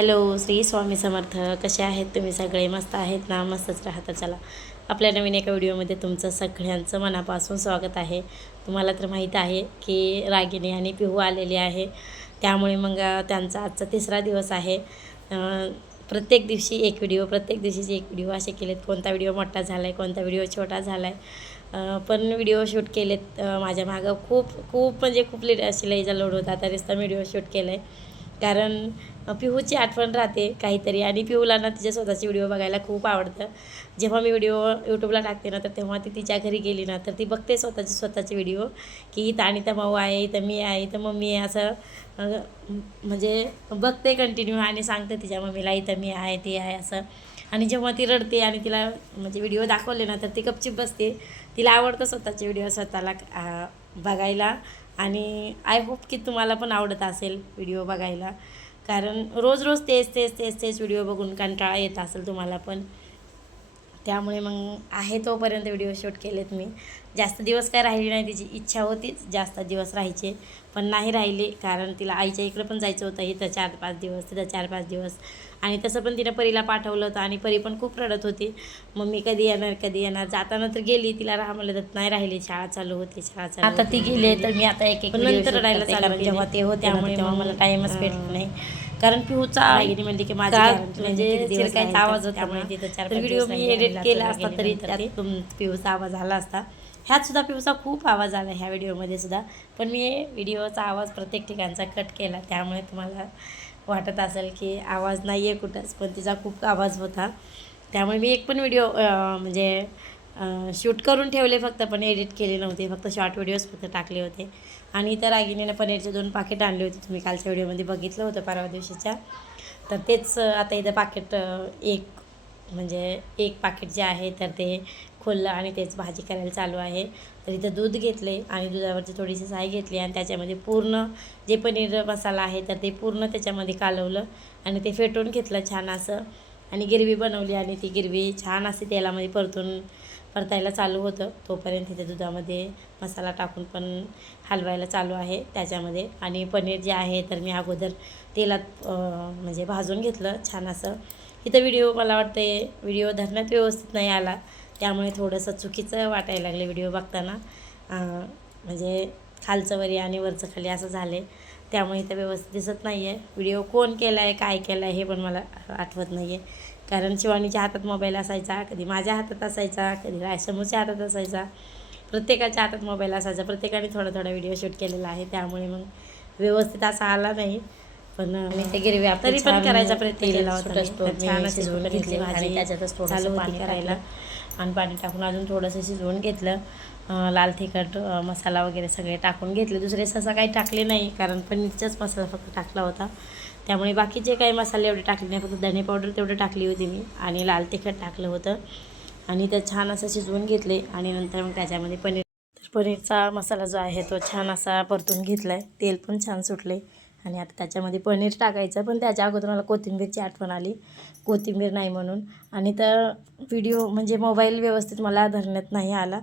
Hello Shri Swami Samarth. कसे आहेत तुम्ही सगळे? मस्त आहेत ना? मस्तच राहता. चला आपल्या नवीन एका व्हिडिओमध्ये तुमचं सगळ्यांचं मनापासून स्वागत आहे. तुम्हाला तर माहीत आहे की रागिनी आणि पिहू आलेली आहे. त्यामुळे मग त्यांचा आजचा तिसरा दिवस आहे. प्रत्येक दिवशी एक व्हिडिओ प्रत्येक दिवशीचे एक व्हिडिओ असे केलेत. कोणता व्हिडिओ मोठा झाला आहे कोणता व्हिडिओ छोटा झाला आहे पण व्हिडिओ शूट केलेत माझ्या मागं खूप खूप म्हणजे खूप लेट शिलाईचा लोड होता आता तर व्हिडिओ शूट केला आहे कारण पिहूची आठवण राहते काहीतरी. आणि पिहूला ना तिच्या स्वतःचे व्हिडिओ बघायला खूप आवडतं. जेव्हा मी व्हिडिओ यूट्यूबला टाकते ना तर तेव्हा ती तिच्या घरी गेली ना तर ती बघते स्वतःचे स्वतःचे व्हिडिओ की इथं आणि तर माऊ आहे इथं मी आहे इथं मम्मी आहे असं म्हणजे बघते कंटिन्यू आणि सांगते तिच्या मम्मीला इथं मी आहे ती आहे असं. आणि जेव्हा ती रडते आणि तिला म्हणजे व्हिडिओ दाखवले ना तर ती गपचिप बसते. तिला आवडतं स्वतःचे व्हिडिओ स्वतःला बघायला. आणि आय होप की तुम्हाला पण आवडत असेल व्हिडिओ बघायला. कारण रोज रोज तेच तेच तेच तेच व्हिडिओ बघून कंटाळा येत असेल तुम्हाला पण. त्यामुळे मग आहे तोपर्यंत व्हिडिओ शूट केलेत मी. जास्त दिवस काय राहिली नाही तिची इच्छा होतीच जास्त दिवस राहायचे. पण नाही राहिले कारण तिला आईच्या इकडं पण जायचं होतं इथं चार पाच दिवस तिथं चार पाच दिवस. आणि तसं पण तिनं परीला पाठवलं होतं आणि परी पण खूप रडत होती. मम्मी कधी येणार कधी येणार? जाताना तर गेली तिला राहा म्हणलं तर नाही राहिली शाळा चालू होती शाळा चालू आता ती गेली तर मी आता एक एक नंतर रडायला चालू जेव्हा ते होते त्यामुळे मग मला टाईमच भेटला नाही. कारण पिहूचा आईने म्हणली की माझी guarantee म्हणजे चिरकायचा आवाज होता त्यामुळे तिथं चार व्हिडिओ मी एडिट केला असता तरी त्यात पिहूचा आवाज आला असता. ह्यात सुद्धा पिहूचा खूप आवाज आला ह्या व्हिडिओमध्ये सुद्धा. पण मी व्हिडिओचा आवाज प्रत्येक ठिकाणचा कट केला. त्यामुळे तुम्हाला वाटत असेल की आवाज नाही आहे कुठंच पण तिचा खूप आवाज होता. त्यामुळे मी एक पण व्हिडिओ म्हणजे शूट करून ठेवले फक्त पण एडिट केले नव्हते. फक्त शॉर्ट व्हिडिओज फक्त टाकले होते. आणि इतर रागिनीने पनीरचे दोन पाकिट आणले होते. तुम्ही कालच्या व्हिडिओमध्ये बघितलं होतं परवा दिवशीच्या. तर तेच आता इथं पाकिट एक म्हणजे एक पाकिट जे आहे तर ते खोललं आणि तेच भाजी करायला चालू आहे. तर इथं दूध घेतले आणि दुधावरची थोडीशी साय घेतली आणि त्याच्यामध्ये पूर्ण जे पनीर मसाला आहे तर ते पूर्ण त्याच्यामध्ये कालवलं आणि ते फेटून घेतलं छान असं. आणि गिरवी बनवली आणि ती गिरवी छान अशी तेलामध्ये परतून परतायला चालू होतं. तोपर्यंत तिथे दुधामध्ये मसाला टाकून पण हलवायला चालू आहे त्याच्यामध्ये. आणि पनीर जे आहे तर मी अगोदर तेलात म्हणजे भाजून घेतलं छान असं. इथं व्हिडिओ मला वाटते व्हिडिओ धरण्यात व्यवस्थित नाही आला. त्यामुळे थोडंसं चुकीचं वाटायला लागलं व्हिडिओ बघताना. म्हणजे खालचं वरी आणि वरचं खाली असं झाले. त्यामुळे इथं व्यवस्थित दिसत नाही आहे व्हिडिओ कोण केला आहे काय केलं आहे हे पण मला आठवत नाही आहे कारण शिवानीच्या हातात मोबाईल असायचा कधी माझ्या हातात असायचा कधी रायसमूरच्या हातात असायचा. प्रत्येकाच्या हातात मोबाईल असायचा. प्रत्येकाने थोडा थोडा व्हिडिओ शूट केलेला आहे. त्यामुळे मग व्यवस्थित असा आला नाही. पण मी ते गिरवी तरी पण करायचा प्रयत्न केला होता छान अशी शिजवून घेतली भाजी. त्याच्यातच चालू पाणी करायला. आणि पाणी टाकून अजून थोडंसं शिजवून घेतलं. लाल तिखट मसाला वगैरे सगळे टाकून घेतले. दुसरे ससा काही टाकले नाही कारण पनीरचाच मसाला फक्त टाकला होता. त्यामुळे बाकीचे काही मसाले एवढे टाकले नाही फक्त धने पावडर तेवढं टाकली होती मी आणि लाल तिखट टाकलं होतं. आणि ते छान असं शिजवून घेतले आणि नंतर मग त्याच्यामध्ये पनीर. तर पनीरचा मसाला जो आहे तो छान असा परतून घेतला आहे तेल पण छान सुटले आणि आता त्याच्यामध्ये पनीर टाकायचं. पण त्याच्या अगोदर मला कोथिंबीरची आठवण आली. कोथिंबीर नाही म्हणून. आणि तर व्हिडिओ म्हणजे मोबाईल व्यवस्थित मला धरण्यात नाही आला.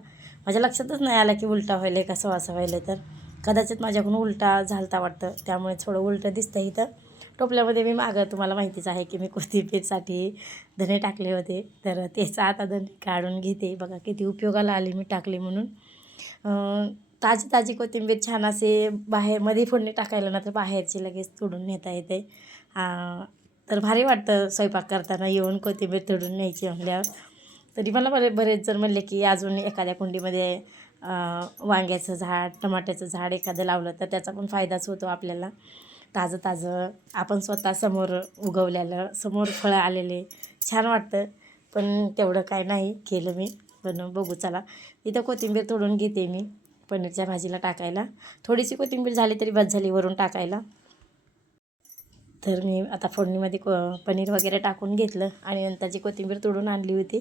माझ्या लक्षातच नाही आला की उलटा व्हायला कसं असं व्हायलं तर. कदाचित माझ्याकडून उलटा झालता वाटतं. त्यामुळे थोडं उलटं दिसतं इथं. टोपल्यामध्ये मी मागं तुम्हाला माहितीच आहे की मी कोथिंबीरसाठी धने टाकले होते. तर तेच आता धने काढून घेते. बघा किती उपयोगाला आली मी टाकली म्हणून. ताजी ताजी कोथिंबीर छान असे बाहेर मध्ये फोडणी टाकायला ना तर बाहेरची लगेच तोडून नेता येते. तर भारी वाटतं स्वयंपाक करताना येऊन कोथिंबीर तोडून न्यायची म्हणल्यावर. तरी मला बरे बरेच जर म्हणले की अजून एखाद्या कुंडीमध्ये वांग्याचं झाड टमाट्याचं झाड एखादं लावलं तर त्याचा पण फायदाच होतो आपल्याला. ताजं ताजं आपण स्वतः समोर उगवलेलं समोर फळं आलेले छान वाटतं. पण तेवढं काय नाही केलं मी. पण बघू चला. इथं कोथिंबीर तोडून घेते मी पनीरच्या भाजीला टाकायला. थोडीशी कोथिंबीर झाली तरी बस झाली वरून टाकायला. तर मी आता फोडणीमध्ये को पनीर वगैरे टाकून घेतलं आणि नंतर जी कोथिंबीर तोडून आणली होती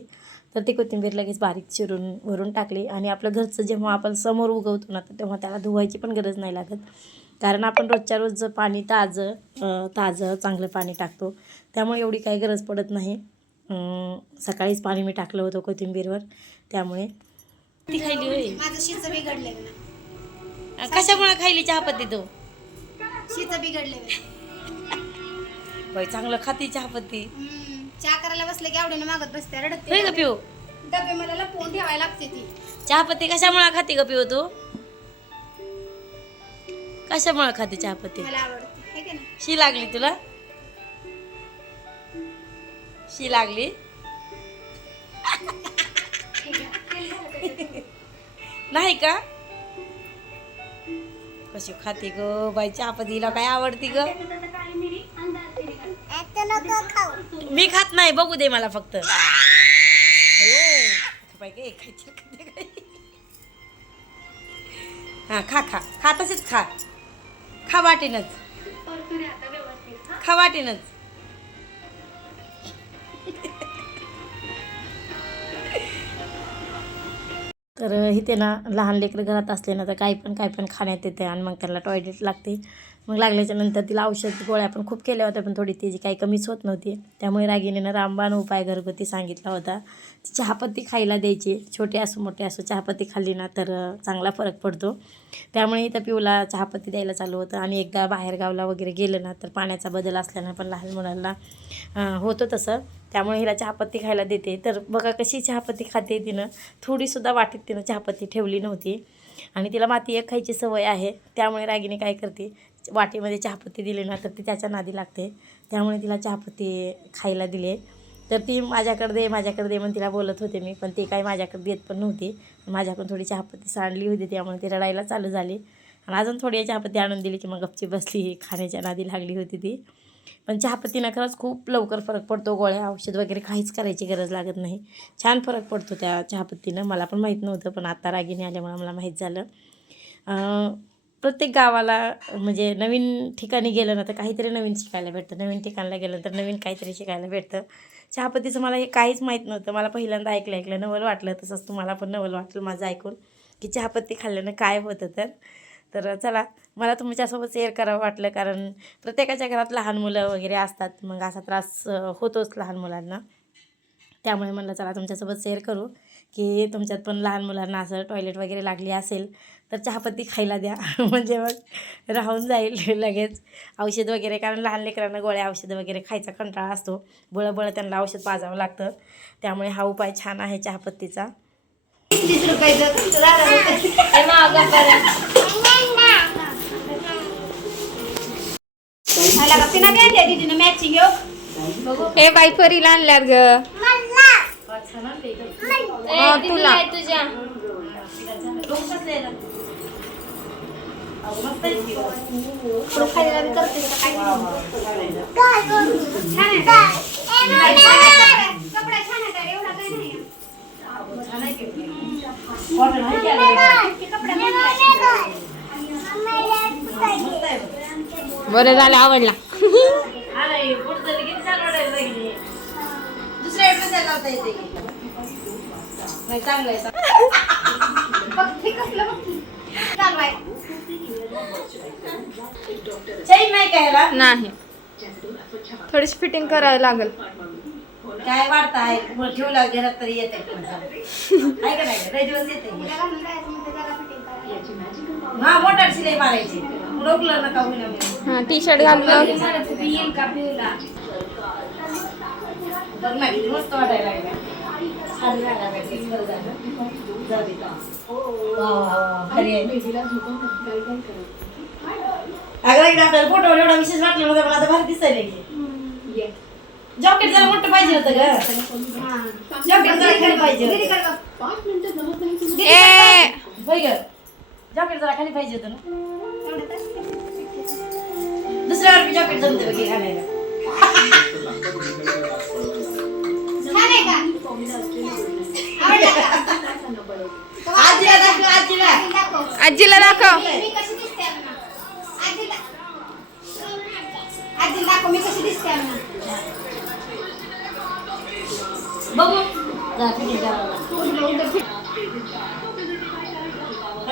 तर ती कोथिंबीर लगेच बारीक चिरून वरून टाकली आणि आपलं घरचं जेव्हा आपण समोर उगवतो ना तर तेव्हा त्याला धुवायची पण गरज नाही लागत. कारण आपण रोजच्या रोज पाणी ताजं ताजं चांगलं पाणी टाकतो त्यामुळे एवढी काही गरज पडत नाही. सकाळीच पाणी मी टाकलं होतं कोथिंबीरवर त्यामुळे. ती खायली होय? माझं शिचं बिघडलंय कशामुळे खायली चहापत्ती तू? शिचं बिघडलंय बाई चांगलं खाती चहापत्ती हम्म, चहा करायला बसले की आवडीनं मागत बसते रडते. ग पिऊ? डबे मला लपवून ठेवायला लागते ती. चहापत्ती कशामुळे खाते ग पिऊ तू? कशामुळे खाते चहापत्ती मला आवडते हे का नाही शी लागली तुला? शी लागली? नाही का? कशी खाते ग बाई चहापत्तीला काय आवडती ग? मी खात नाही बघू दे मला फक्त? हा खा खा. खा तसेच खा. खा वाटेनच. खा वाटेनच. तर इथे ना लहान लेकरं घरात असले ना तर काही पण काही पण खाण्यात येते आणि मग त्याला टॉयलेट लागते. मग लागल्याच्या नंतर तिला औषध गोळ्या पण खूप केल्या होत्या पण थोडी तिची काही कमीच होत नव्हती. त्यामुळे रागिणीनं ना रामबाण उपाय घरगुती सांगितला होता. ती चहापत्ती खायला द्यायची. छोटे असो मोठे असो चहापत्ती खाल्ली ना तर चांगला फरक पडतो. त्यामुळे इथं पिऊला चहापत्ती द्यायला चालू होतं. आणि एकदा बाहेरगावला वगैरे गेलं ना तर पाण्याचा बदल असल्यानं पण लहान मुलांना होतो होतं तसं. त्यामुळे हिला चहापत्ती खायला देते. तर बघा कशी चहापत्ती खाते तिनं. थोडीसुद्धा वाटीत तिनं चहापत्ती ठेवली नव्हती. आणि तिला माती एक खायची सवय आहे. त्यामुळे रागिनी काय करते? वाटीमध्ये चहापत्ती दिली ना तर ती त्याच्या नादी लागते. त्यामुळे तिला चहापत्ती खायला दिले तर ती माझ्याकडे दे माझ्याकडे दे म्हणून तिला बोलत होते मी. पण ती काही माझ्याकडे देत पण नव्हती. माझ्याकडून थोडी चहापत्ती सांडली होती त्यामुळे ती रडायला चालू झाली. आणि अजून थोडी चहापत्ती आणून दिली की मग गपची बसली. खाण्याच्या नादी लागली होती ती. पण चहापत्तीनं खरंच खूप लवकर फरक पडतो. गोळ्या औषध वगैरे काहीच करायची गरज लागत नाही. छान फरक पडतो त्या चहापत्तीनं. मला पण माहीत नव्हतं पण आता रागीने आल्यामुळे मला माहीत झालं. प्रत्येक गावाला म्हणजे नवीन ठिकाणी गेलं ना तर काहीतरी नवीन शिकायला भेटतं. नवीन ठिकाणला गेलं तर नवीन काहीतरी शिकायला भेटतं. चहापत्तीचं मला हे काहीच माहीत नव्हतं. मला पहिल्यांदा ऐकलं ऐकलं. नवल वाटलं तसंच तुम्हाला पण नवल वाटलं माझं ऐकून की चहापत्ती खाल्ल्यानं काय होतं तर. तर चला मला तुमच्यासोबत शेअर करावं वाटलं कारण प्रत्येकाच्या घरात लहान मुलं वगैरे असतात. मग असा त्रास होतोच लहान मुलांना. त्यामुळे म्हणलं चला तुमच्यासोबत शेअर करू की तुमच्यात पण लहान मुलांना असं टॉयलेट वगैरे लागली असेल तर चहापत्ती खायला द्या. म्हणजे मग राहून जाईल लगेच औषध वगैरे कारण लहान लेकरांना गोळ्या औषधं वगैरे खायचा कंटाळा असतो. बळं बळं त्यांना औषध पाजावं लागतं. त्यामुळे हा उपाय छान आहे चहापत्तीचा. तीस मॅचिंग हे बाई परीला आणल्यात ग. नाही? कपडा बरं झालं आवडला. नाही चांगलं आहे आहे. चैन नाही काय ह्याला? नाही. थोडीशी फिटिंग करायला लागल. काय वाढताय मग ठेवला घरात तरी येते आहे नाही? लय दिवस घालून. हा मोठा शिलाई मारायची. रोखलं नका. हा टी शर्ट घाललं बघ ना किती मस्त वाटायला लागला अगं आपल्याला फोटोवर एवढा विशेष वाटलं नव्हतं पण आता भारी दिसायला की जॉकेट जरा मोठं पाहिजे होतं ग जॉकेट जरा खाली पाहिजे होतं. होय ग जॉकेट जरा खाली पाहिजे होतं ना. दुसऱ्यावर जॉकेट जमते बघ हे घालायला आजीला दाखव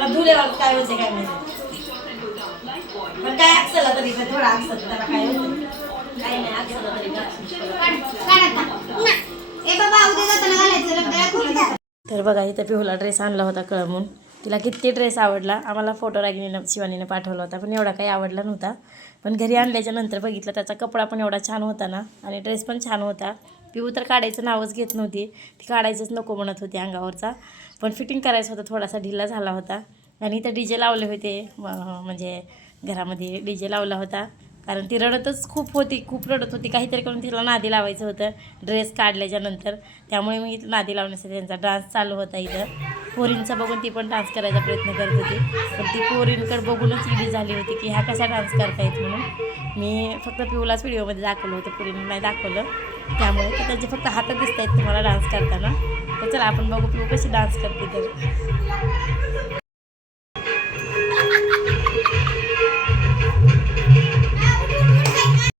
धुल्यावर काय होते काय माहिती? पण काय अक्षला तरी पण थोडा अक्षर त्याला काय होतं? काही नाही अक्षला तरी तर बघा इथं पिहूला ड्रेस आणला होता कळमून. तिला किती ड्रेस आवडला. आम्हाला फोटो रागिनीनं शिवानीनं पाठवला होता पण एवढा काही आवडला नव्हता. पण घरी आणल्याच्या नंतर बघितलं त्याचा कपडा पण एवढा छान होता ना आणि ड्रेस पण छान होता. पिऊ तर काढायचं नावच घेत नव्हती. ती काढायचंच नको म्हणत होती अंगावरचा. पण फिटिंग करायचं होतं थोडासा ढिला झाला होता. आणि इथं डी जे लावले होते म्हणजे घरामध्ये डी जे लावला होता. कारण ती रडतच खूप होती खूप रडत होती. काहीतरी करून तिला नादी लावायचं होतं ड्रेस काढल्याच्या नंतर. त्यामुळे मी नादी लावण्यासाठी त्यांचा डान्स चालू होता इथं. पोरींचा बघून ती पण डान्स करायचा प्रयत्न करत होती. पण ती पोरींकडे बघूनच इडी झाली होती की ह्या कसा डान्स करता येत म्हणून. मी फक्त पिऊलाच व्हिडिओमध्ये दाखवलं होतं पोरींनी नाही दाखवलं. त्यामुळे तर त्यांचे फक्त हातात दिसत आहेत तुम्हाला डान्स करताना. तर चला आपण बघू पिऊ कशी डान्स करते तर.